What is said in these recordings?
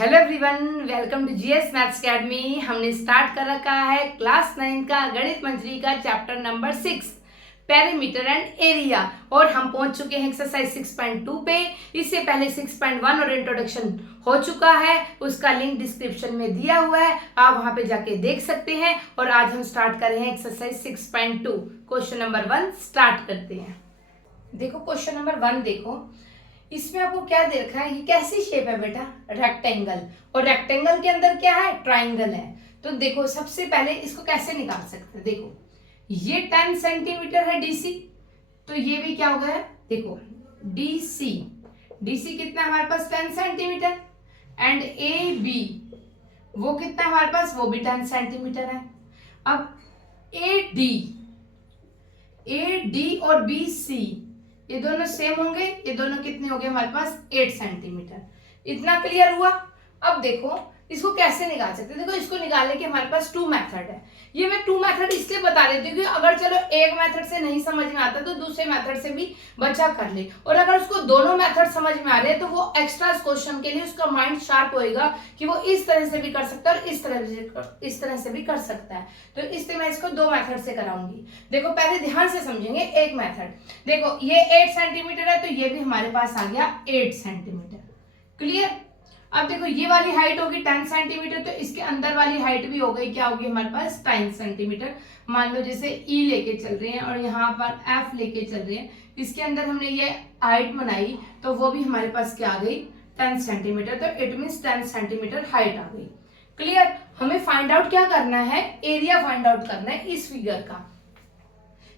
Hello everyone, welcome to GS maths academy. हमने start कर रखा है क्लास 9 का गणित मंजरी का chapter number 6 perimeter and area और हम पहुंच चुके हैं एक्सरसाइज 6.2 पे। इससे पहले 6.1 और इंट्रोडक्शन हो चुका है, उसका लिंक डिस्क्रिप्शन में दिया हुआ है, आप वहां पे जाके देख सकते हैं। और आज हम स्टार्ट कर रहे हैं एक्सरसाइज 6.2। क्वेश्चन नंबर 1 स्टार्ट करते हैं। देखो क्वेश्चन नंबर 1 देखो, इसमें आपको क्या दे रखा है, ये कैसी शेप है बेटा? रेक्टेंगल। और रेक्टेंगल के अंदर क्या है? ट्राइंगल है। तो देखो सबसे पहले इसको कैसे निकाल सकते हैं। देखो ये 10 सेंटीमीटर है डीसी, तो ये भी क्या होगा है, देखो डीसी। डीसी कितना है हमारे पास? 10 सेंटीमीटर। एंड ए बी वो कितना है हमारे पास? वो भी 10 सेंटीमीटर है। अब ए डी और बी सी ये दोनों सेम होंगे, ये दोनों कितने हो गए हमारे पास? 8 सेंटीमीटर। इतना क्लियर हुआ। अब देखो इसको कैसे निकाल सकते हैं। देखो इसको निकालने के हमारे पास 2 मेथड है। ये मैं 2 मेथड इसलिए बता देती हूँ कि अगर चलो एक मेथड से नहीं समझ में आता तो दूसरे मेथड से भी बच्चा कर ले, और अगर उसको दोनों मेथड समझ में आ रहे हैं तो वो एक्स्ट्रा क्वेश्चन के लिए उसका माइंड शार्प होएगा कि वो इस तरह से भी कर सकता है और इस तरह से भी कर सकता है। तो इसलिए मैं इसको 2 मेथड से कराऊंगी। देखो पहले ध्यान से समझेंगे एक मेथड। देखो ये 8 सेंटीमीटर है तो ये भी हमारे पास आ गया 8 सेंटीमीटर। क्लियर? अब देखो ये वाली हाइट होगी 10 सेंटीमीटर, तो इसके अंदर वाली हाइट भी हो गई, क्या होगी हमारे पास? 10 सेंटीमीटर। मान लो जैसे ई लेके चल रहे हैं और यहाँ पर एफ लेके चल रहे हैं, इसके अंदर हमने ये हाइट बनाई तो वो भी हमारे पास क्या आ गई? 10 सेंटीमीटर। तो इट मीन्स 10 सेंटीमीटर हाइट आ गई। क्लियर? हमें फाइंड आउट क्या करना है? एरिया फाइंड आउट करना है इस फिगर का।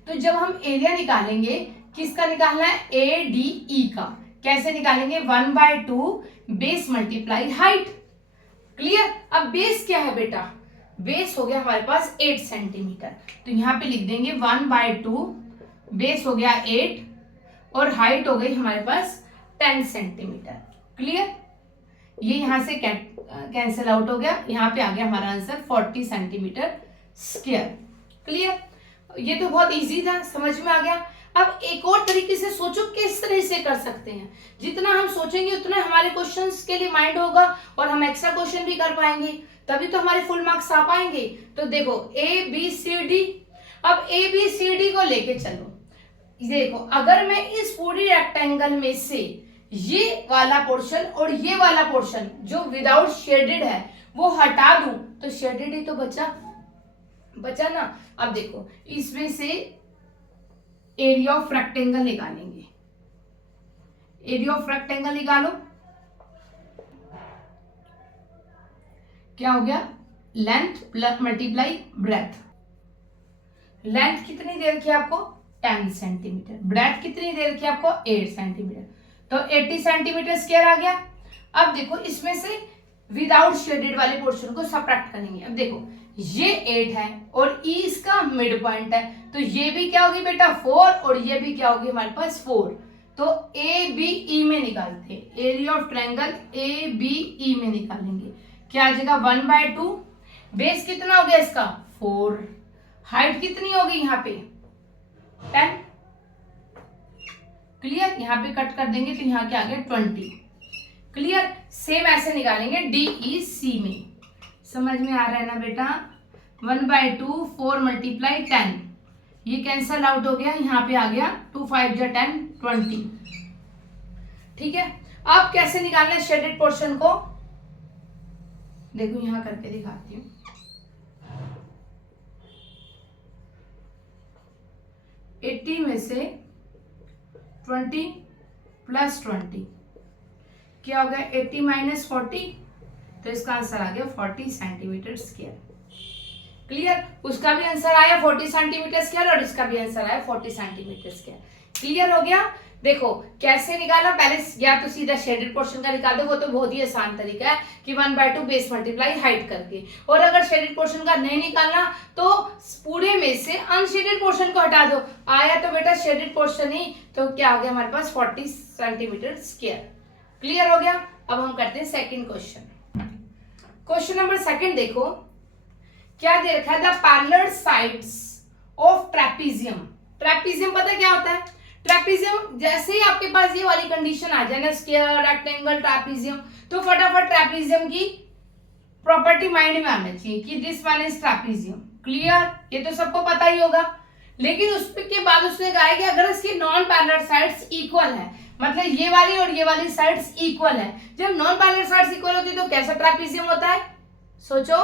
तो जब हम एरिया निकालेंगे, किसका निकालना है? ए डी ई का। कैसे निकालेंगे? 1/2 बेस मल्टीप्लाई हाइट। क्लियर? अब बेस क्या है बेटा? बेस हो गया हमारे पास 8 सेंटीमीटर, तो यहां पे लिख देंगे 1/2 बेस हो गया 8 और हाइट हो गई हमारे पास 10 सेंटीमीटर। क्लियर? ये यहां से कैंसिल आउट हो गया, यहां पे आ गया हमारा आंसर 40 सेंटीमीटर स्क्वायर। क्लियर? ये तो बहुत इजी था, समझ में आ गया। अब एक और तरीके से सोचो किस तरह से कर सकते हैं। जितना हम सोचेंगे उतना हमारे क्वेश्चंस के लिए माइंड होगा और हम एक्स्ट्रा क्वेश्चन भी कर पाएंगे, तभी तो हमारे फुल मार्क्स आ पाएंगे। तो देखो ए बी सी डी, अब ए बी सी डी को लेके चलो। देखो अगर मैं इस पूरी रेक्टेंगल में से ये वाला पोर्शन और ये वाला पोर्शन जो विदाउट शेडेड है वो हटा दूं तो शेडेड ही तो बचा ना। अब देखो इसमें से एरिया ऑफ रेक्टेंगल निकालेंगे। एरिया ऑफ रेक्टेंगल निकालो, क्या हो गया? Length multiply breath. लेंथ कितनी दे रखी है आपको? 10 सेंटीमीटर। ब्रेथ कितनी दे रखी है आपको? 8 सेंटीमीटर। तो 80 सेंटीमीटर स्क्वायर आ गया। अब देखो इसमें से विदाउट शेडेड वाले पोर्शन को सबट्रैक्ट करेंगे। अब देखो ये 8 है और ई इसका मिड पॉइंट है, तो ये भी क्या होगी बेटा? 4 और ये भी क्या होगी हमारे पास? 4। तो ए बी ई में निकालते हैं, area of triangle A B E में निकालेंगे। क्या आ जाएगा? 1/2 बेस कितना हो गया इसका? 4। हाइट कितनी होगी यहाँ पे? 10। क्लियर? यहाँ पे कट कर देंगे तो यहाँ क्या आ गया? 20। क्लियर? सेम ऐसे निकालेंगे डी ई सी में। समझ में आ रहा है ना बेटा? 1/2 4 मल्टीप्लाई 10, ये कैंसल आउट हो गया, यहाँ पे आ गया 2 5 जा 10 20। ठीक है? अब कैसे निकालना है शेडेड पोर्शन को? देखो यहां करके दिखाती हूँ। एट्टी में से 20 प्लस 20 क्या हो गया? 80 माइनस 40, तो इसका आंसर आ गया 40 सेंटीमीटर स्क्वायर। क्लियर? उसका भी आंसर आया 40 सेंटीमीटर स्क्वायर और इसका भी आंसर आया 40 सेंटीमीटर स्क्वायर। क्लियर हो गया? देखो कैसे निकाला, पहले या तो सीधा शेडेड पोर्शन का निकाल दो, वो तो बहुत ही आसान तरीका है कि 1/2 बेस मल्टीप्लाई हाइट करके। और अगर शेडेड पोर्शन का नहीं निकालना तो पूरे में से अनशेडेड पोर्शन को हटा दो। आया तो बेटा शेडेड पोर्शन ही, तो क्या आ गया हमारे पास? 40 सेंटीमीटर स्क्वायर। क्लियर हो गया? अब हम करते हैं सेकेंड क्वेश्चन। क्वेश्चन नंबर 2 देखो क्या दे रखा है? The parallel sides of trapezium. Trapezium पता क्या होता है? ट्रेपीजियम जैसे ही आपके पास ये वाली कंडीशन आ जाए ना, स्क्वायर, रेक्टेंगल, ट्रेपीजियम, तो फटाफट ट्रेपीजियम की प्रॉपर्टी माइंड में आना चाहिए कि this one is trapezium. Clear? ये तो सबको पता ही होगा। लेकिन उसके बाद उसने कहा है कि अगर इसकी नॉन पैरेलल साइड्स इक्वल है, मतलब ये वाली और ये वाली साइड्स इक्वल है, जब नॉन पैरेलल साइड्स इक्वल होती है तो कैसा ट्रेपीजियम होता है? सोचो,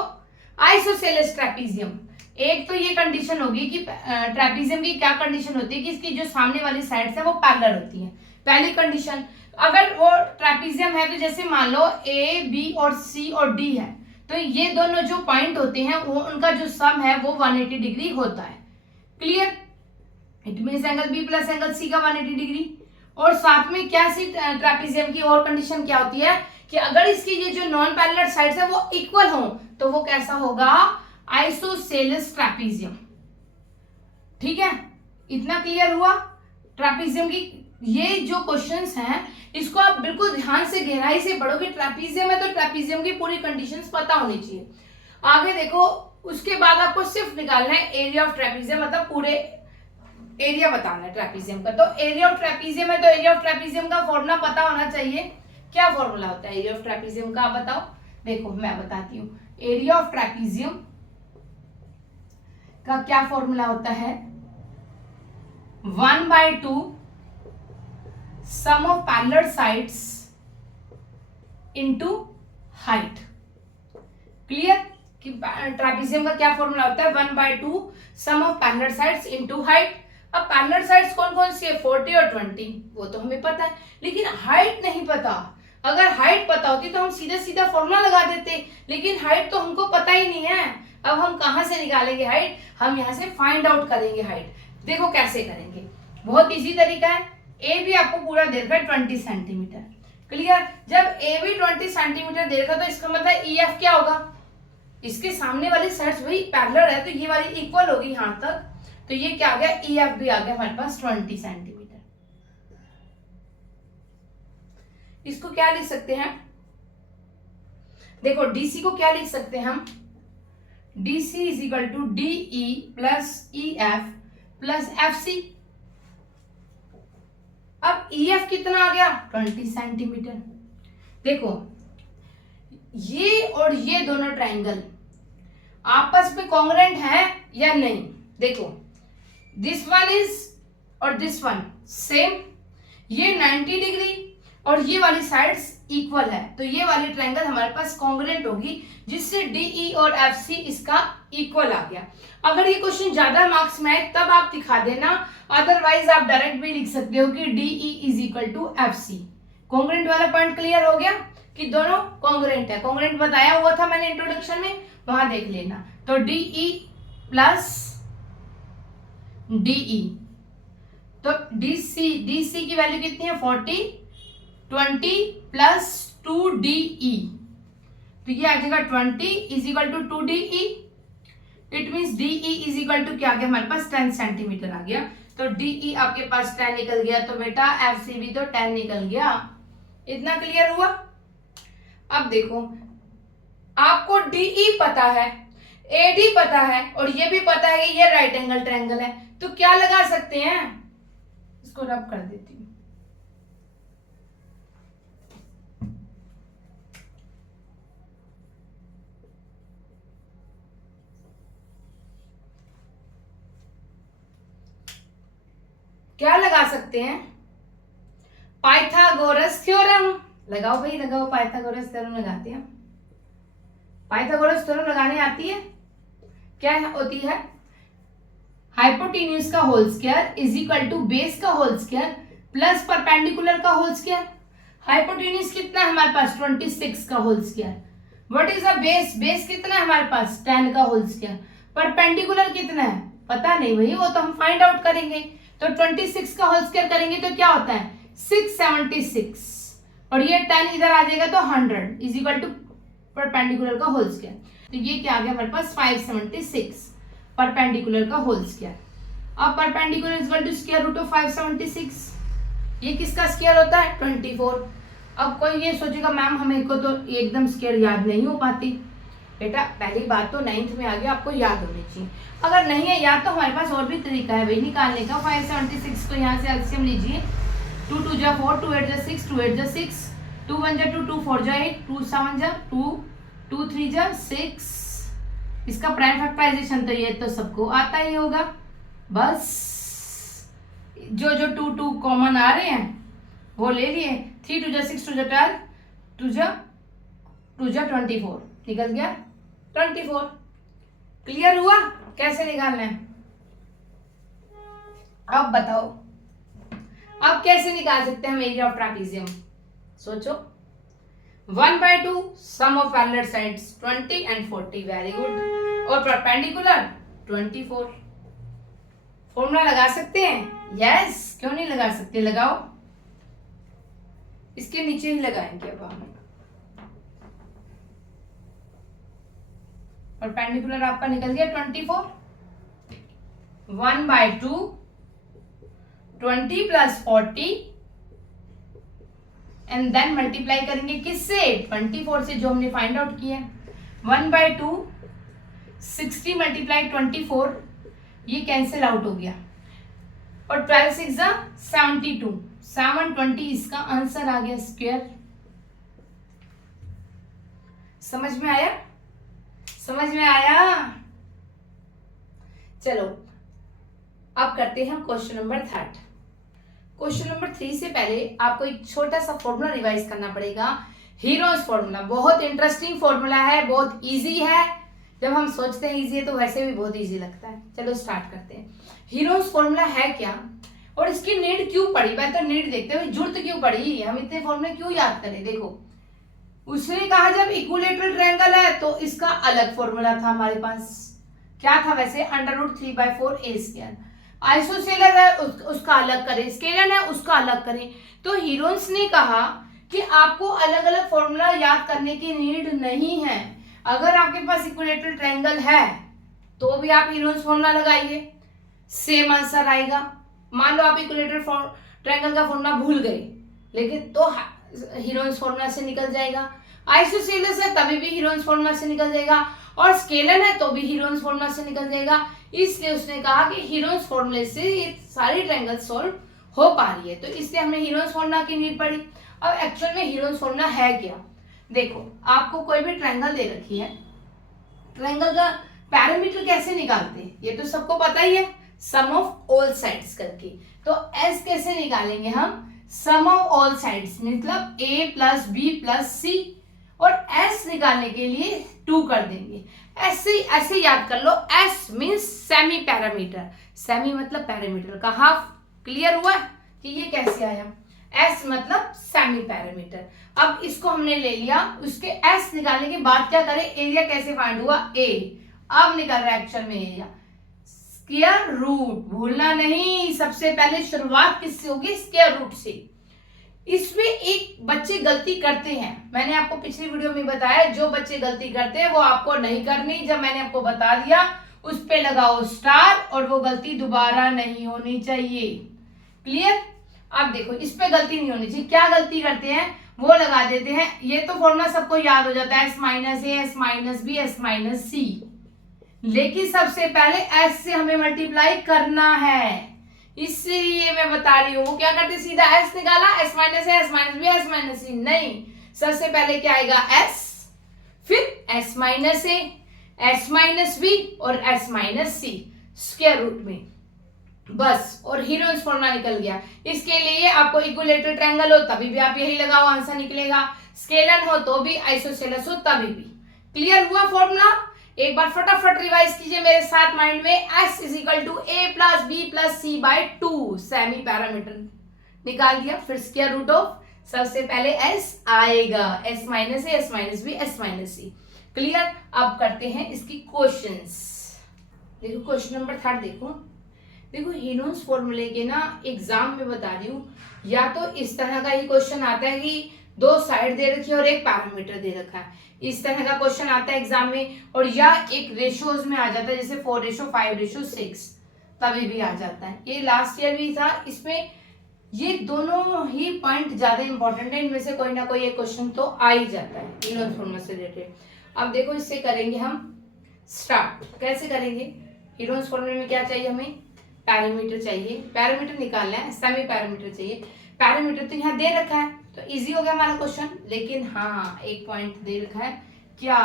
आइसोसेलेस ट्रेपीजियम। एक तो ये कंडीशन होगी कि ट्रेपीजियम की क्या कंडीशन होती है कि इसकी जो सामने वाली साइड्स है वो पैरेलल होती है, पहली कंडीशन। अगर वो ट्रेपीजियम है तो जैसे मान लो ए, बी और सी और डी है, तो ये दोनों जो पॉइंट होते हैं वो उनका जो सम है वो 180 डिग्री होता है। Clear? It means angle B plus angle C का 180 डिग्री। और साथ में क्या सी ट्रेपीजियम की और कंडीशन क्या होती है कि अगर इसकी ये जो नॉन पैरेलल साइड्स है वो इक्वल हो तो वो कैसा होगा? Isosceles trapezium. ठीक है, इतना क्लियर हुआ ट्रेपीजियम की। ये जो क्वेश्चंस हैं इसको आप बिल्कुल ध्यान से गहराई से पढ़ोगे। ट्रेपीजियम है तो ट्रेपीजियम की पूरी कंडीशंस पता होनी चाहिए। आगे देखो, उसके बाद आपको सिर्फ निकालना है एरिया ऑफ ट्रेपीजियम, मतलब पूरे एरिया बताना है ट्रेपीजियम का। तो एरिया ऑफ ट्रेपीजियम है तो एरिया ऑफ ट्रेपीजियम का फॉर्मूला पता होना चाहिए। क्या फॉर्मूला होता है एरिया ऑफ ट्रेपीजियम का, आप बताओ। देखो मैं बताती हूँ, एरिया ऑफ ट्रेपीजियम का क्या फॉर्मूला होता है? 1/2 sum of parallel sides into height. Clear? कि ट्रेपीजियम का क्या फॉर्मूला होता है? 1/2 sum of parallel sides into height. अब पैरेलल साइड्स कौन कौन सी है? 40 और 20, वो तो हमें पता है, लेकिन हाइट नहीं पता। अगर हाइट पता होती तो हम सीधा सीधा फॉर्मूला लगा देते, लेकिन हाइट तो हमको पता ही नहीं है। अब हम कहां से निकालेंगे हाइट? हम यहां से फाइंड आउट करेंगे हाइट। देखो कैसे करेंगे, बहुत इजी तरीका है। ए भी आपको पूरा दे रखा है 20 सेंटीमीटर। क्लियर? जब ए भी 20 सेंटीमीटर दे रखा तो इसका मतलब ई एफ क्या होगा? इसके सामने वाली साइड्स वही पैरेलल है तो ये वाली इक्वल होगी यहां तक, तो ये क्या आ गया? ई एफ भी आ गया हमारे पास 20 सेंटीमीटर। इसको क्या लिख सकते हैं? देखो डीसी को क्या लिख सकते हैं हम? DC is equal to DE plus E F plus F C. अब ई एफ कितना आ गया? 20 सेंटीमीटर। देखो ये और ये दोनों ट्राइंगल आपस में कॉन्ग्रुएंट है या नहीं? देखो दिस वन इज और दिस वन सेम, ये 90 डिग्री और ये वाली साइड्स इक्वल है, तो ये वाली ट्रायंगल हमारे पास कॉन्ग्रुएंट होगी, जिससे डीई और एफसी इसका इक्वल आ गया। अगर ये क्वेश्चन ज्यादा मार्क्स में है तब आप दिखा देना, अदरवाइज आप डायरेक्ट भी लिख सकते हो कि DE is equal to FC. Congruent वाला पॉइंट क्लियर हो गया कि दोनों कॉन्ग्रुएंट है। कॉन्ग्रुएंट बताया हुआ था मैंने इंट्रोडक्शन में, वहां देख लेना। तो डीई प्लस डीई, तो डीसी की वैल्यू कितनी है? 40, 20 प्लस 2DE, तो ये आ जाएगा 20 is equal to 2DE। It means DE is equal to क्या आ गया हमारे पास? 10 सेंटीमीटर आ गया। तो DE आपके पास 10 निकल गया, तो बेटा FC भी तो 10 निकल गया। इतना क्लियर हुआ? अब देखो आपको DE पता है, AD पता है और ये भी पता है कि ये राइट एंगल ट्रायंगल है, तो क्या लगा सकते हैं? इसको रब कर देती हूँ। क्या लगा सकते हैं? पाइथागोरस थ्योरम लगाओ भाई, लगाओ। पाइथागोरस थ्योरम लगाते हैं। पाइथागोरस थ्योरम लगाने आती है? क्या होती है? हाइपोटेन्यूज का whole square is equal to base का होल स्क्वायर प्लस परपेंडिकुलर का होल स्क्वायर। हाइपोटेन्यूज कितना है हमारे पास? 26 का whole square. What is the base? Base कितना है हमारे पास? 10 का होल स्क्वायर। परपेंडिकुलर कितना है? पता नहीं भाई, वो तो हम फाइंड आउट करेंगे। तो 26 का होल स्क्वायर करेंगे तो क्या होता है? 676, और ये 10 इधर आ जाएगा तो 100 इज इक्वल टू परपेंडिकुलर का होल स्क्वायर। तो ये क्या आ गया हमारे पास? 576 परपेंडिकुलर का होल स्क्वायर। अब perpendicular is equal to square root of 576, ये किसका स्क्वायर होता है? 24। अब कोई ये सोचेगा मैम हमें को तो एकदम स्क्वायर याद नहीं हो पाती, बेटा पहली बात तो 9th में आ गया, आपको याद होनी चाहिए। अगर नहीं है याद तो हमारे पास और भी तरीका है भाई निकालने का। 576 को यहाँ से एलसीएम लीजिए, 2 2 जा 4, 2 8 जा 6, 2 8 जा 6, 2 1 जा 2, 2 4 जा 8, 2 7 जा 2, 2 3 जा 6। इसका प्राइम फैक्टराइजेशन तो ये तो सबको आता ही होगा। बस जो 2 2 कॉमन आ रहे हैं वो ले लिए। 3 2 जा 6, 2 जा 12, 2 जा 24, निकल गया 24। क्लियर हुआ कैसे निकालना है? अब बताओ अब कैसे निकाल सकते हैं हम एरिया ऑफ ट्रापीजियम? सोचो। 1/2 sum of parallel sides 20 and 40, very good. और परपेंडिकुलर 24। फॉर्मूला लगा सकते हैं? यस, क्यों नहीं लगा सकते, लगाओ। इसके नीचे ही लगाएंगे अब हम। परपेंडिकुलर आपका निकल गया 24। 1/2 20 + 40 एंड देन मल्टीप्लाई करेंगे किससे? 24 से, जो हमने फाइंड आउट किया। 1/2 60 × 24, ये कैंसिल आउट हो गया। और 12 6 जा 72, 720 इसका आंसर आ गया स्क्वायर। समझ में आया? समझ में आया? चलो अब करते हैं क्वेश्चन नंबर 3। क्वेश्चन नंबर 3 से पहले आपको एक छोटा सा फॉर्मूला रिवाइज करना पड़ेगा। हीरोज फॉर्मूला बहुत इंटरेस्टिंग फॉर्मूला है, बहुत इजी है। जब हम सोचते हैं इजी है तो वैसे भी बहुत इजी लगता है। चलो स्टार्ट करते हैं। हीरोज फॉर्मूला है क्या और इसकी नीड क्यों पड़ी? पहले तो नीड देखते हुए जरूरत क्यों पड़ी, हम इतने फॉर्मूले क्यों याद करें? देखो, उसने कहा जब इक्विलेटरल ट्रायंगल है तो इसका अलग फॉर्मूला था हमारे पास। क्या था वैसे? √3/4a²। आइसोसेलर है उसका अलग करें, स्केलर है उसका अलग करें। तो हीरोन्स ने कहा कि आपको अलग अलग फॉर्मूला याद करने की नीड नहीं है। अगर आपके पास इक्विलेटरल ट्रायंगल है तो भी आप हीरोन्स फॉर्मूला लगाइए, सेम आंसर आएगा। मान लो आप इक्विलेटरल ट्रायंगल का फॉर्मूला भूल गए, लेकिन तो हीरोन्स फॉर्मूला से निकल जाएगा। आइसोसेलस है तभी भी हीरोन्स फॉर्मूला से निकल जाएगा, और स्केलर है तो भी हीरोन्स फॉर्मूला से निकल जाएगा। इसलिए उसने कहा कि हीरोन्स फॉर्मूले से ये सारी ट्रायंगल सॉल्व हो पा रही है, तो इसलिए हमें हीरोन्स फॉर्मूला की नीड पड़ी। अब एक्चुअल में हीरोन्स फॉर्मूला है क्या? देखो, आपको कोई भी ट्रायंगल दे रखी है, ट्रायंगल का पैरामीटर कैसे निकालते हैं ये तो सबको पता ही है, सम ऑफ ऑल साइड्स करके। तो एस कैसे निकालेंगे हम? सम ऑफ ऑल साइड्स मतलब a + b + c, और s निकालने के लिए 2 कर देंगे। ऐसे याद कर लो, s means semi parameter, semi मतलब पैरामीटर का हाफ। क्लियर हुआ कि ये कैसे आया? s मतलब सेमी पैरामीटर। अब इसको हमने ले लिया, उसके s निकालने के बाद क्या करें? एरिया कैसे फाइंड हुआ? a। अब निकल रहा है एक्चुअल में एरिया स्क्वायर रूट, भूलना नहीं। सबसे पहले शुरुआत किससे होगी? स्क्वायर रूट से। इसमें एक बच्चे गलती करते हैं, मैंने आपको पिछली वीडियो में बताया, जो बच्चे गलती करते हैं वो आपको नहीं करनी। जब मैंने आपको बता दिया उस पे लगाओ स्टार, और वो गलती दोबारा नहीं होनी चाहिए। क्लियर? अब देखो, इस पे गलती नहीं होनी चाहिए। क्या गलती करते हैं? वो लगा देते हैं, ये तो फॉर्मूला सबको याद हो जाता है, s - a, s - b, s - c, लेकिन सबसे पहले s से हमें मल्टीप्लाई करना है। इसलिए मैं बता रही हूँ, वो क्या करते? सीधा s निकाला, s - a, s - b, s - c। नहीं, सबसे पहले क्या आएगा? s, फिर s - a, s - b और s - c स्क्वायर रूट में, बस। और हीरोन्स फॉर्मूला निकल गया। इसके लिए आपको इक्विलेटरल ट्रायंगल हो तभी भी आप यही लगाओ, आंसर निकलेगा। स्केलर हो तो भी, आइसोसेलस हो तभी भी। क्लियर हुआ फॉर्मूला? एक बार फटाफट रिवाइज कीजिए मेरे साथ माइंड में। s = a + b + c/2, semi parameter निकाल दिया। फिर स्क्वायर रूट ऑफ, सबसे पहले s आएगा, s - a, s - b, s - c। Clear? अब करते हैं इसकी क्वेश्चंस। देखो क्वेश्चन नंबर 3 देखो हीरोन्स फॉर्मूले के ना एग्जाम में बता रही हूँ, या तो इस तरह का ही क्वेश्चन आता है कि 2 साइड दे रखी है और एक पैरामीटर दे रखा है, इस तरह का क्वेश्चन आता है एग्जाम में। और या एक रेशियोज में आ जाता है, जैसे 4:5:6, तभी भी आ जाता है। ये लास्ट ईयर भी था, इसमें ये दोनों ही पॉइंट ज्यादा इंपॉर्टेंट है, इनमें से कोई ना कोई एक क्वेश्चन तो आ ही जाता है इनोन फॉर्मूला से रिलेटेड। अब देखो इससे करेंगे हम स्टार्ट। कैसे करेंगे? इनोन फॉर्मूला में क्या चाहिए हमें? पैरामीटर चाहिए। पैरामीटर निकालना है, सेमी पैरामीटर चाहिए। पैरामीटर तो यहाँ दे रखा है तो इजी हो गया हमारा क्वेश्चन। लेकिन हाँ, एक पॉइंट दे रखा है क्या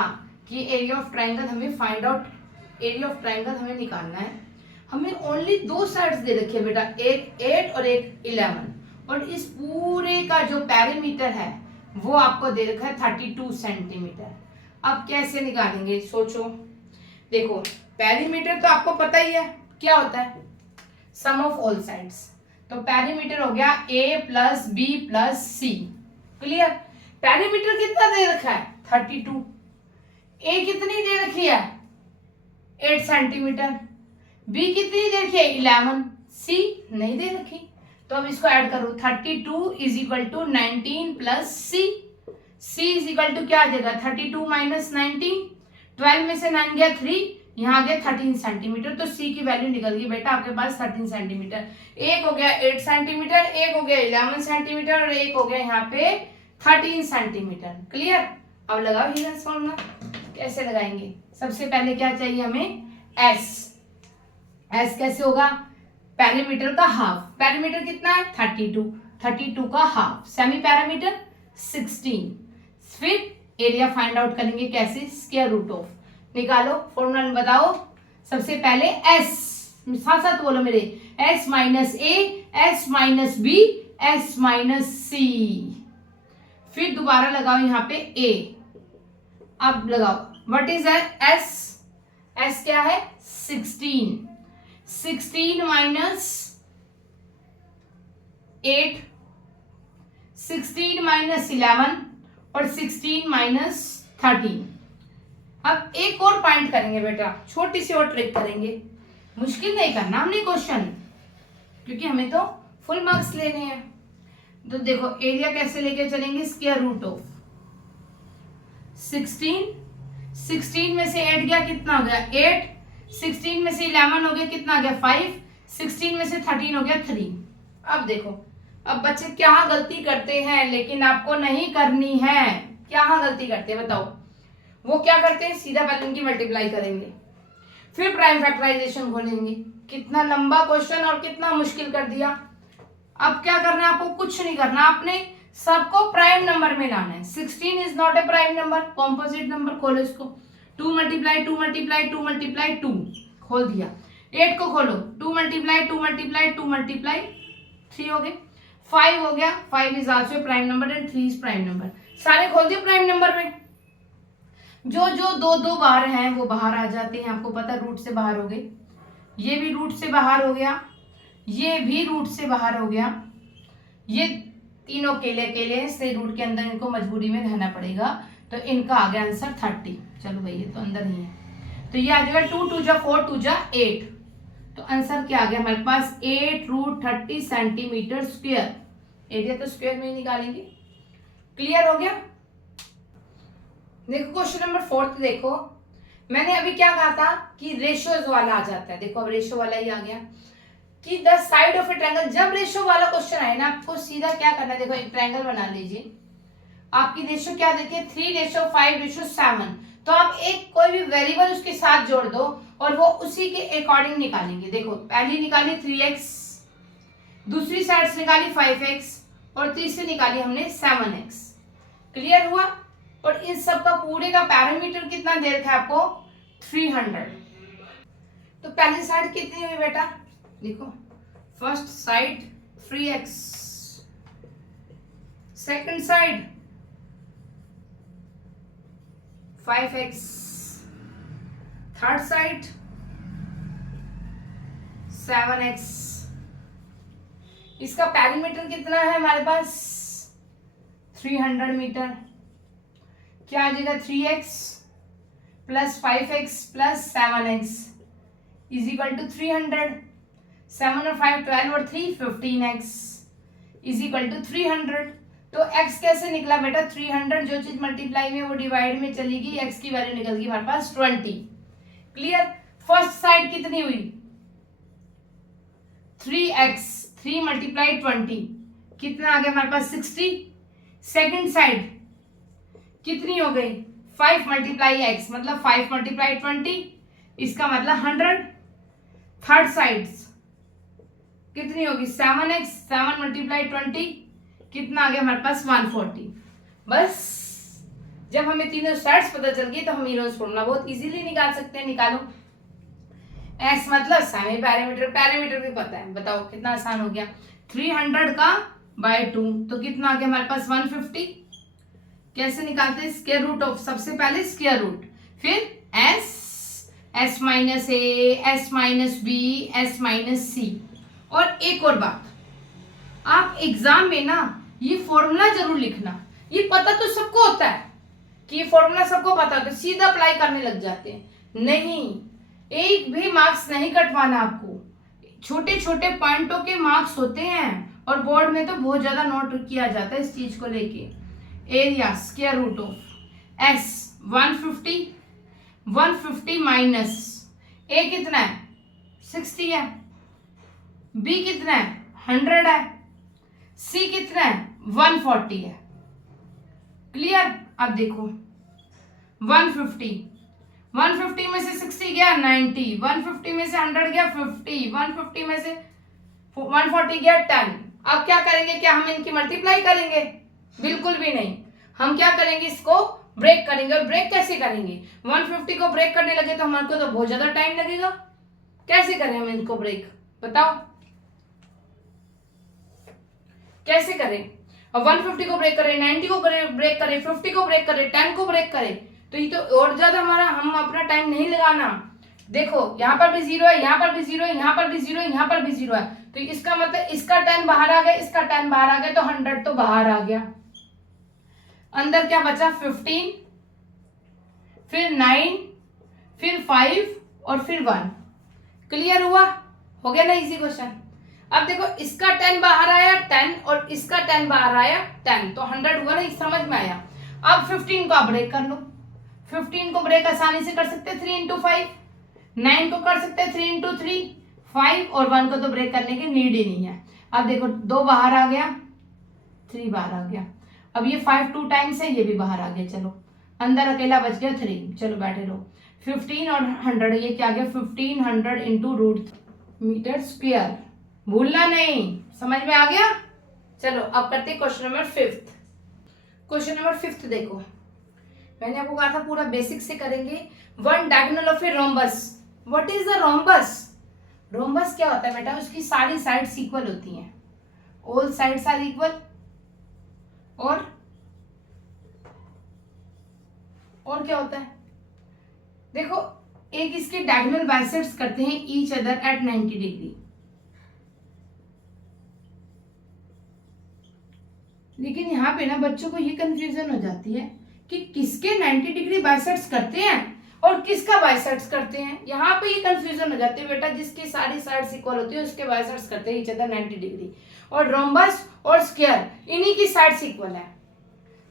कि एरिया ऑफ ट्राइंगल हमें find out, area of triangle हमें निकालना है। हमें ओनली दो साइड्स दे रखी है बेटा, एक 8 और एक 11, और इस पूरे का जो पैरामीटर है वो आपको दे रखा है 32 सेंटीमीटर। अब कैसे निकालेंगे सोचो। देखो पैरामीटर तो आपको पता ही है क्या होता है, सम ऑफ ऑल साइड्स। तो पैरामीटर हो गया a plus B plus C. Clear? Parameter कितना दे रखा है? 32। a कितनी दे रखी है? 8 सेंटीमीटर। b कितनी दे रखी है? 11। c नहीं दे रखी। तो अब इसको ऐड करो, 32 is equal to 19 plus c। c is equal to क्या आ जाएगा? 32 माइनस 19। 12 में से 9 गया 3, यहाँ आ गया 13 सेंटीमीटर। तो c की वैल्यू निकल गई बेटा आपके पास 13 सेंटीमीटर। एक हो गया 8 सेंटीमीटर, एक हो गया 11 सेंटीमीटर, और एक हो गया यहाँ पे 13 सेंटीमीटर। क्लियर? अब लगाओ हीरेंस फॉर्मूला। कैसे लगाएंगे? सबसे पहले क्या चाहिए हमें? s। s कैसे होगा? पैरामीटर का हाफ। पैरामीटर कितना है? 32। 32 का हाफ। Semi parameter 16। फिर एरिया फाइंड आउट करेंगे कैसे? Square root of. निकालो फॉर्मूला में बताओ। सबसे पहले s, साथ साथ बोलो मेरे, s minus a, s minus b, s minus c। फिर दोबारा लगाओ यहाँ पे a। अब लगाओ व्हाट इज s? s क्या है? 16। 16 माइनस 8, 16 माइनस 11 और 16 माइनस 13। अब एक और पॉइंट करेंगे बेटा, छोटी सी और ट्रिक करेंगे। मुश्किल नहीं करना हमने क्वेश्चन, क्योंकि हमें तो फुल मार्क्स लेने हैं। तो देखो एरिया कैसे लेके चलेंगे? Square root of 16। 16 में से 8 गया, कितना हो गया? 8। 16 में से 11 हो गया, कितना आ गया? 5। 16 में से 13 हो गया 3। अब देखो, अब बच्चे क्या गलती करते हैं, लेकिन आपको नहीं करनी है। क्या गलती करते हैं बताओ? वो क्या करते हैं? सीधा पहले इनकी मल्टीप्लाई करेंगे, फिर प्राइम फैक्टराइजेशन खोलेंगे। कितना लंबा क्वेश्चन और कितना मुश्किल कर दिया। अब क्या करना है आपको? कुछ नहीं करना, आपने सबको प्राइम नंबर में लाना है। 16 is not a prime number, composite number. खोलो इसको, 2 मल्टीप्लाई 2 मल्टीप्लाई 2 मल्टीप्लाई 2, खोल दिया। 8 को खोलो, 2 मल्टीप्लाई 2 मल्टीप्लाई 2 मल्टीप्लाई 3 हो गए। 5 हो गया, 5 is also a prime number and 3 is prime number. सारे खोल दिए प्राइम नंबर में। जो जो दो दो बार हैं वो बाहर आ जाते हैं, आपको पता रूट से बाहर हो गए। ये भी रूट से बाहर हो गया, ये भी रूट से बाहर हो गया, ये तीनों केले केले इसलिए रूट के अंदर इनको मजबूरी में रहना पड़ेगा। तो इनका आ गया आंसर 30। चलो भाई ये तो अंदर ही है, तो ये आ जाएगा 2 2 जा 4 2 जा 8। तो आंसर क्या आ गया हमारे पास? 8 रूट 30 सेंटीमीटर स्क्वायर। एरिया तो स्क्वायर में ही निकालेंगे। क्लियर हो गया? देखो क्वेश्चन नंबर 4 देखो, मैंने अभी क्या कहा था कि रेशियोज वाला आ जाता है। देखो अब रेशियो वाला ही आ गया कि the side of A triangle. जब रेशियो वाला क्वेश्चन आए ना, आपको सीधा क्या करना है? देखो एक ट्रायंगल बना लीजिए। आपकी रेशियो क्या देखिए? 3:5:7। तो आप एक कोई भी वेरिएबल उसके साथ जोड़ दो और वो उसी के अकॉर्डिंग निकालेंगे। देखो पहली निकाली 3x, दूसरी साइड से निकाली 5x और तीसरी निकाली हमने 7x। क्लियर हुआ? और इन सब का पूरे का पैरामीटर कितना दे रखा है आपको? 300। तो पहली साइड कितनी हुई बेटा? देखो first side 3x, second side 5x, third side 7x। इसका पैरामीटर कितना है हमारे पास? 300 मीटर। क्या आ जाएगा? 3x plus 5x plus 7x is equal to 300। 7 और 5 12 और 3 15x इज इक्वल टू 300। तो x कैसे निकला बेटा? 300। जो चीज मल्टीप्लाई में वो डिवाइड में चलेगी, x की वैल्यू निकल गई हमारे पास 20। क्लियर? फर्स्ट साइड कितनी हुई? 3x। 3 मल्टीप्लाई 20 कितना आ गया हमारे पास 60। सेकंड साइड कितनी हो गई 5 मल्टीप्लाई एक्स मतलब 5 मल्टीप्लाई 20 इसका मतलब 100। थर्ड साइड कितनी होगी 7x 7 मल्टीप्लाई 20 कितना आ गया हमारे पास 140। बस जब हमें तीनों साइड्स पता चल गई तो हम हीरोज फॉर्मूला बहुत इजीली निकाल सकते हैं। निकालो x मतलब सेमी पैरामीटर, पैरामीटर भी पता है, बताओ कितना आसान हो गया। 300 का बाय 2 तो कितना आ गया हमारे पास 150। कैसे निकालते हैं स्क्वायर रूट ऑफ, सबसे पहले स्क्वायर रूट फिर s minus A s minus B s minus C. और एक और बात, आप एग्जाम में ना ये फॉर्मूला जरूर लिखना। ये पता तो सबको होता है कि ये फॉर्मूला सबको पता होता है, सीधा अप्लाई करने लग जाते हैं। नहीं, एक भी मार्क्स नहीं कटवाना आपको, छोटे छोटे पॉइंटों के मार्क्स होते हैं और बोर्ड में तो बहुत ज्यादा नोट किया जाता है इस चीज को लेके। Area square root of s 150 minus a कितना है 60 है, b कितना है 100 है, c कितना है 140 है। क्लियर। अब देखो 150 में से 60 गया 90, 150 में से 100 गया 50, 150 में से 140 गया 10। अब क्या करेंगे, क्या हम इनकी मल्टीप्लाई करेंगे? बिल्कुल भी नहीं। हम क्या करेंगे, इसको ब्रेक करेंगे। और ब्रेक कैसे करेंगे, 150 को ब्रेक करने लगे तो हमारे को तो बहुत ज्यादा टाइम लगेगा। कैसे करें हम इनको ब्रेक, बताओ कैसे करें। अब 150 को ब्रेक करें, 90 को ब्रेक करें, 50 को ब्रेक करें, 10 को ब्रेक करें तो ये तो और ज्यादा हमारा, हम अपना टाइम नहीं लगाना। देखो यहाँ पर भी 0 है, यहाँ पर भी 0 है, यहाँ पर भी 0 है, यहाँ पर भी 0 है, तो इसका मतलब इसका 10 बाहर आ गया, इसका 10 बाहर आ गया, तो 100 तो बाहर आ गया। अंदर क्या बचा 15, फिर 9, फिर 5 और फिर 1। क्लियर हुआ, हो गया ना इजी क्वेश्चन। अब देखो इसका 10 बाहर आया 10 और इसका 10 बाहर आया 10, तो 100 हुआ ना, समझ में आया। अब 15 को आप ब्रेक कर लो, 15 को ब्रेक आसानी से कर सकते हैं 3 इंटू 5, 9 को कर सकते हैं 3 इंटू 3, 5 और 1 को तो ब्रेक करने की नीड ही नहीं है। अब देखो 2 बाहर आ गया, 3 बाहर आ गया। अब ये 5 2 टाइम्स है, ये भी बाहर आ गया। चलो अंदर अकेला बच गया 3, चलो बैठे रहो। 15 और 100 ये क्या आ गया 1500 इंटू रूट मीटर स्क्वायर, भूलना नहीं, समझ में आ गया। चलो अब करते हैं क्वेश्चन नंबर 5। क्वेश्चन नंबर 5 देखो, मैंने आपको कहा था पूरा बेसिक से करेंगे। One diagonal of a rhombus. What is the rhombus? Rhombus क्या होता है बेटा, उसकी सारी साइड्स इक्वल होती हैं, ऑल साइड्स आर इक्वल। और क्या होता है, देखो एक इसके डायगोनल बाइसेप्स करते हैं ईच अदर एट 90 डिग्री। लेकिन यहाँ पे ना बच्चों को ये कंफ्यूजन हो जाती है कि किसके 90 डिग्री बाइसेप्स करते हैं और किसका बाइसेप्स करते हैं। यहाँ पे ये कंफ्यूजन हो जाती है बेटा, जिसकी सारी साइड्स इक्वल होती है उसके बाइसेप्स करते हैं ईच अदर 90 डिग्री, और रोम्बस और स्क्वायर इन्हीं की साइड्स इक्वल है।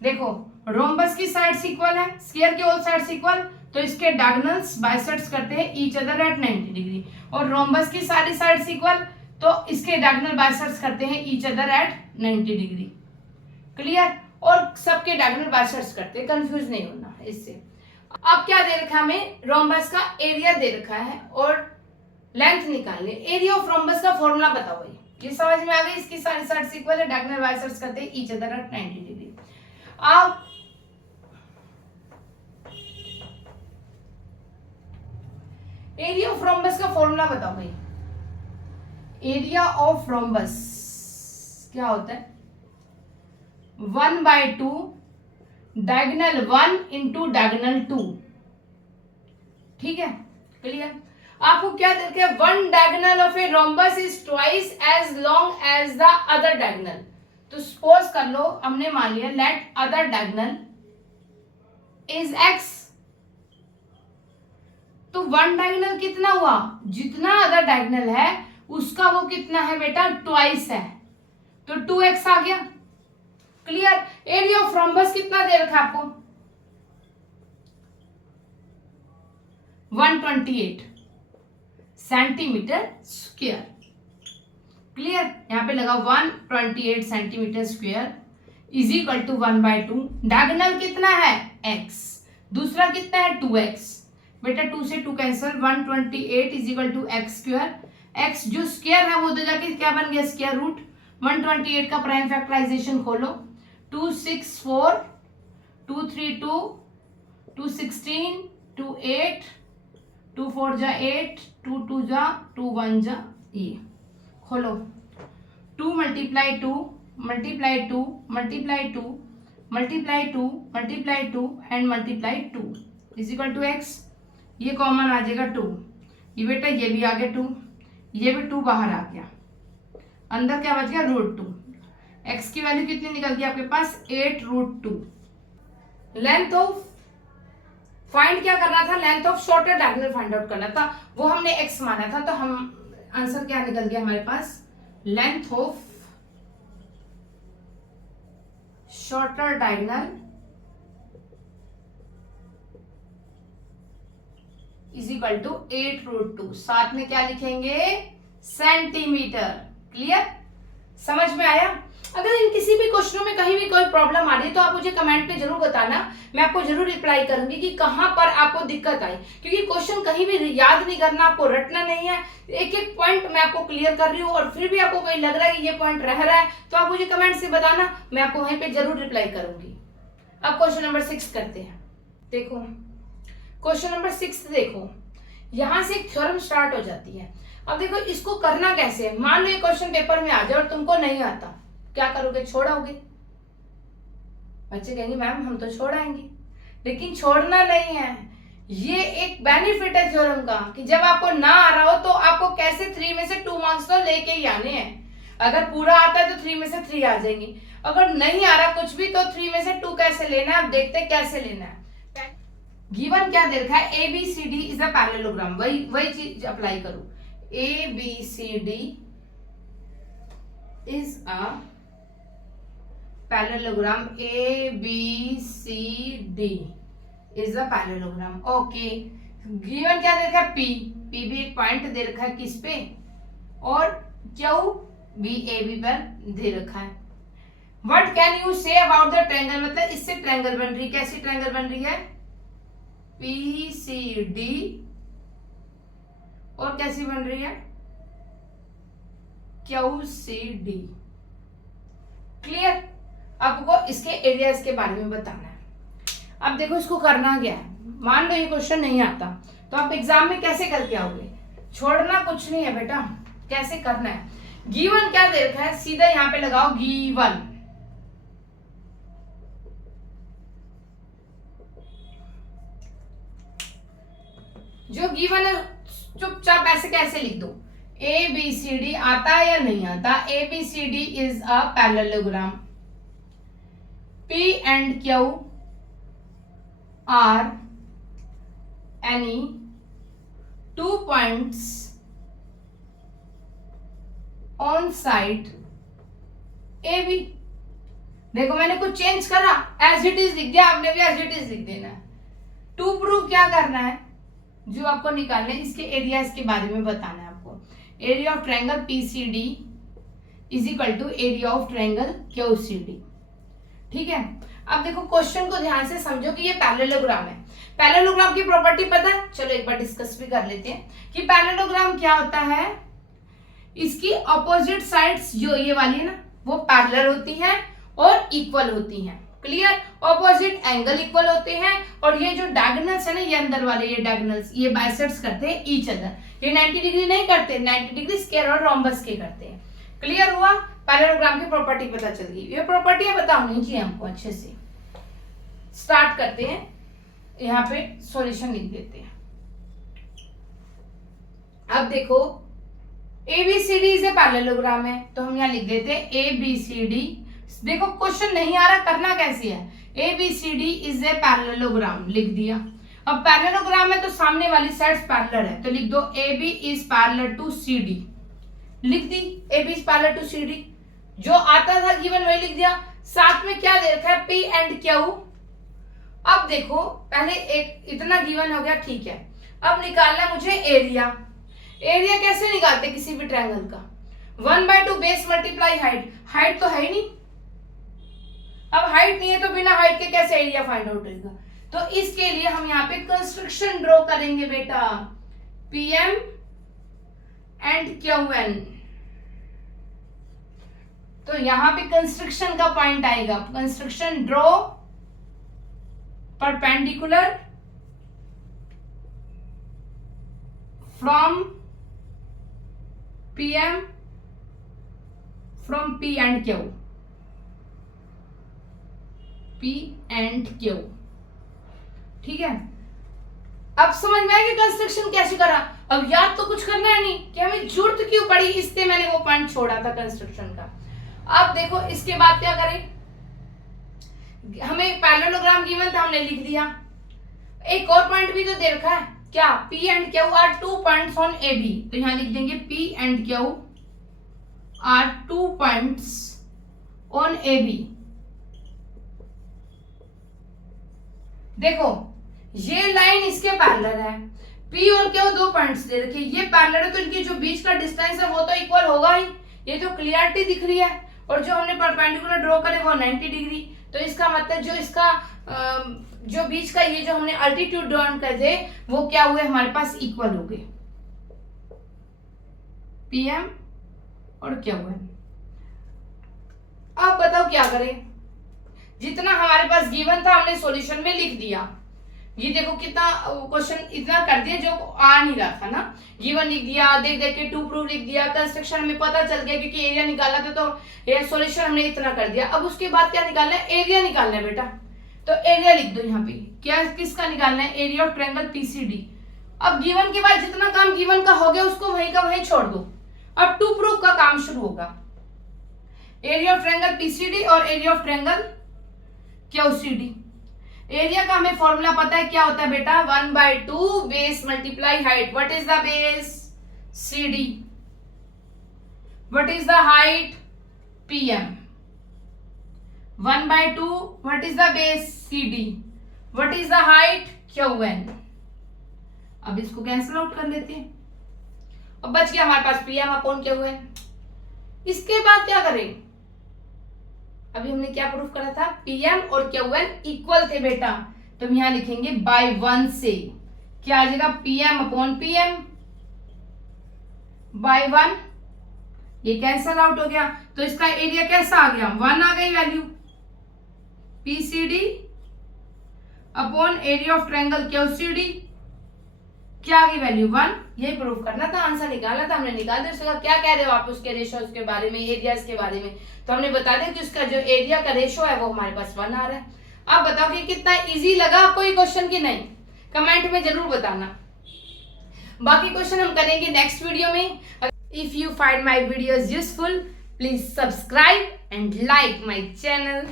देखो रोम्बस की साइड्स इक्वल है, स्क्वायर की ऑल साइड्स इक्वल, तो इसके डायगोनल्स बाइसेप्स करते हैं ईच अदर एट 90 डिग्री, और रोम्बस की सारी साइड्स इक्वल तो इसके डायगोनल बाइसेप्स करते हैं each other at 90 degree. Clear. और सबके डायगोनल बाइसेप्स करते हैं, कंफ्यूज नहीं होना है इससे। अब क्या दे रखा है हमें, रोम्बस का एरिया दे रखा है और लेंथ निकालनी। एरिया ऑफ रोम्बस का फॉर्मूला बताओ भाई, ये समझ में आ गई। इसकी सारी साइड्स इक्वल है, डायगोनल बाइसेप्स करते हैं ईच अदर एट 90 डिग्री। अब एरिया ऑफ रोम्बस का फॉर्मूला बताओ भाई। एरिया ऑफ रोम्बस क्या होता है, 1/2 डायगोनल 1 इंटू डायगोनल 2। ठीक है, क्लियर। आपको क्या दे रखा है, one diagonal of a rhombus is twice as long as the other diagonal. तो सपोज कर लो, हमने मान लिया let other diagonal is x, तो वन डायगोनल कितना हुआ, जितना अदर डायगोनल है उसका वो कितना है बेटा, ट्वाइस है, तो 2x आ गया। क्लियर। एरिया ऑफ रोम्बस कितना दे रखा है आपको, 128 सेंटीमीटर स्क्वायर। क्लियर, यहाँ पे लगा 128 centimetre square is equal to 1/2। Diagonal कितना है x, दूसरा कितना है 2x। बेटा 2 से 2 cancel, 128 is equal to X square. x जो स्क्वायर है वो तो जाके क्या बन गया स्क्वायर रूट। 128 का प्राइम फैक्टराइजेशन खोलो, 264 232 216 28 2 4 जा 8 2 2 जा 2 1 जा, ये खोलो 2 multiply 2 multiply 2 multiply 2 multiply 2 multiply 2 and multiply 2 is equal to X. ये कॉमन आ जाएगा 2, ये बेटा ये भी आ गया 2, ये भी 2 बाहर आ गया, अंदर क्या बच गया √2। एक्स की वैल्यू कितनी निकल गई आपके पास 8√2। लेंथ ऑफ फाइंड क्या करना था, length of shorter diagonal find out करना था, वो हमने x माना था, तो हम आंसर क्या निकल गया हमारे पास, length of shorter diagonal is equal to 8√2। साथ में क्या लिखेंगे सेंटीमीटर। क्लियर, समझ में आया। अगर इन किसी भी क्वेश्चनों में कहीं भी कोई प्रॉब्लम आ रही है तो आप मुझे कमेंट में जरूर बताना, मैं आपको जरूर रिप्लाई करूंगी कि कहां पर आपको दिक्कत आई, क्योंकि क्वेश्चन कहीं भी याद नहीं करना, आपको रटना नहीं है, एक एक पॉइंट मैं आपको क्लियर कर रही हूँ, और फिर भी आपको कोई लग रहा है कि ये पॉइंट रह रहा है तो आप मुझे कमेंट से बताना, मैं आपको वहीं पे जरूर रिप्लाई करूंगी। अब क्वेश्चन नंबर 6 करते हैं। देखो क्वेश्चन नंबर 6 देखो, यहां से एक थ्योरम स्टार्ट हो जाती है। अब देखो इसको करना कैसे है, मान लो ये क्वेश्चन पेपर में आ जाए और तुमको नहीं आता, क्या करोगे, छोड़ोगे। बच्चे कहेंगे मैम हम तो छोड़ आएंगे, लेकिन छोड़ना नहीं है, ये एक बेनिफिट है थ्योरम का कि जब आपको ना आ रहा हो तो आपको कैसे 3 में से 2 मार्क्स तो लेके ही आने हैं। अगर पूरा आता है तो 3 में से 3 आ जाएंगे, अगर नहीं आ रहा कुछ भी तो 3 में से 2 कैसे लेना है, आप देखते हैं कैसे लेना है। गिवन क्या दे रखा है, ABCD इज अ पैरेललोग्राम, वही चीज अप्लाई करो। ABCD is a parallelogram, ABCD is a parallelogram. Okay, given क्या दे रखा है, P भी एक पॉइंट दे रखा है किस पे, और Q भी AB पर दे रखा है। What can you say about the triangle, मतलब इससे ट्रायंगल बन रही है, कैसी ट्रायंगल बन रही है, PCD, और कैसी बन रही है, QCD। क्लियर, आपको इसके एरियाज के बारे में बताना है। अब देखो इसको करना क्या है, मान लो ये क्वेश्चन नहीं आता तो आप एग्जाम में कैसे करके आओगे, छोड़ना कुछ नहीं है बेटा, कैसे करना है। गिवन क्या दे रखा है, सीधा यहाँ पे लगाओ गिवन, जो गिवन है चुपचाप ऐसे कैसे लिख दो, ABCD आता है या नहीं आता, ABCD is a parallelogram, P and Q are any 2 points on side AB। देखो मैंने कुछ चेंज करा, एज इट इज लिख दिया, आपने भी एज इट इज लिख देना है। टू प्रूव क्या करना है, जो आपको निकालना है इसके एरियाज के बारे में बताना है आपको। Area of triangle PCD is equal to area of triangle QCD। ठीक है, अब देखो क्वेश्चन को ध्यान से समझो कि ये पैरेललोग्राम है। पैरेललोग्राम की प्रॉपर्टी पता है, चलो एक बार डिस्कस भी कर लेते हैं कि पैरेललोग्राम क्या होता है। इसकी ऑपोजिट साइड्स जो ये वाली है ना वो पैरेलल होती हैं और इक्वल होती हैं। क्लियर, ऑपोजिट एंगल इक्वल होते हैं, और ये जो डायगोनल्स है ना, ये अंदर वाले ये डायगोनल्स ये बाइसेक्ट्स करते हैं ईच अदर। ये 90 डिग्री नहीं करते, 90 डिग्री स्क्वायर और रोम्बस के करते हैं। क्लियर हुआ, पैरेललोग्राम की प्रॉपर्टी पता चल गई। ये प्रॉपर्टी पता होनी चाहिए हमको अच्छे से। स्टार्ट करते हैं, यहाँ पे सॉल्यूशन लिख देते हैं। अब देखो ABCD इज ए पैरेललोग्राम है, तो हम यहाँ लिख देते हैं ABCD। देखो क्वेश्चन नहीं आ रहा, करना कैसे है, ABCD इज ए पैरेललोग्राम लिख दिया। अब पैरेललोग्राम है तो सामने वाली साइड पैरेलल है, तो लिख दो AB is parallel to CD, लिख दी AB is parallel to CD। जो आता था गिवन वही लिख दिया। साथ में क्या दे रखा है, P एंड Q। अब देखो पहले एक इतना गिवन हो गया, ठीक है। अब निकालना मुझे एरिया। एरिया कैसे निकालते किसी भी ट्रायंगल का, 1/2 बेस मल्टीप्लाई हाइट, हाइट तो है ही नहीं। अब हाइट नहीं है तो बिना हाइट के कैसे एरिया फाइंड आउट होगा? तो इसके लिए हम यहाँ पे कंस्ट्रक्शन ड्रॉ करेंगे बेटा, PM एंड QN। तो यहां पे कंस्ट्रक्शन का पॉइंट आएगा, construction draw perpendicular from PM from P and Q, P and Q। ठीक है, अब समझ में आया कि कंस्ट्रक्शन कैसे करा। अब याद तो कुछ करना है नहीं कि हमें जरूरत क्यों पड़ी, इससे मैंने वो पॉइंट छोड़ा था कंस्ट्रक्शन का। अब देखो इसके बाद क्या करें, हमें पैरेललोग्राम गिवन था, हमने लिख दिया। एक और पॉइंट भी तो दे रखा है, क्या? P and Q are 2 points on AB। तो यहां लिख देंगे P and Q are 2 points on AB। देखो ये लाइन इसके पैरेलल है, P और Q 2 पॉइंट्स दे रखे, ये पैरेलल है तो इनके जो बीच का डिस्टेंस है वो तो इक्वल होगा ही, ये तो क्लियरिटी दिख रही है। और जो हमने परपेंडिकुलर ड्रॉ करे वो 90 डिग्री, तो इसका मतलब जो इसका जो बीच का ये जो हमने अल्टीट्यूड ड्रॉ करे थे वो क्या हुए, हमारे पास इक्वल हो गए, PM और QN। अब बताओ क्या करें, जितना हमारे पास गिवन था हमने सॉल्यूशन में लिख दिया। ये देखो कितना क्वेश्चन इतना कर दिया जो आ नहीं रहा था ना, गिवन लिख दिया, देख देख के टू प्रूफ लिख दिया, कंस्ट्रक्शन में पता चल गया क्योंकि एरिया निकाला था, तो ये सॉल्यूशन हमने इतना कर दिया। अब उसके बाद क्या निकालना है, एरिया निकालना है बेटा। तो एरिया लिख दो यहाँ पे, क्या किसका निकालना है, एरिया ऑफ ट्रायंगल PCD। अब गिवन के बाद जितना काम गिवन का हो गया उसको वहीं का वहीं छोड़ दो, अब टू प्रूफ का काम शुरू होगा। एरिया ऑफ ट्रायंगल PCD और area of triangle QCD। Area का हमें फॉर्मूला पता है, क्या होता है बेटा, 1/2 base multiply height. What is the base, CD। What is the height, PM। 1/2 what is the base, CD। What is the height, QN। अब इसको कैंसिल आउट कर लेते हैं, अब बच गया हमारे पास PM अपॉन QN। इसके बाद क्या करें, अभी हमने क्या प्रूफ करा था, PM और QN इक्वल थे बेटा, तो हम यहां लिखेंगे बाय 1 से, क्या आ जाएगा, PM अपॉन PM बाय 1, ये कैंसल आउट हो गया। तो इसका एरिया कैसा आ गया, 1 आ गई value, PCD upon area of triangle QCD, क्या आ गई वैल्यू 1। यही प्रूफ करना था, आंसर निकालना था, हमने निकाल दिया। उसका क्या कह रहे हो आप, उसके रेशियोज के बारे में, एरियाज के बारे में, तो हमने बता दिया कि उसका जो एरिया का रेशियो है वो हमारे पास 1 आ रहा है। अब बताओ कि कितना इजी लगा आपको ये क्वेश्चन की नहीं, कमेंट में जरूर बताना। बाकी क्वेश्चन हम करेंगे नेक्स्ट वीडियो में। If you find my videos useful please subscribe and like my channel.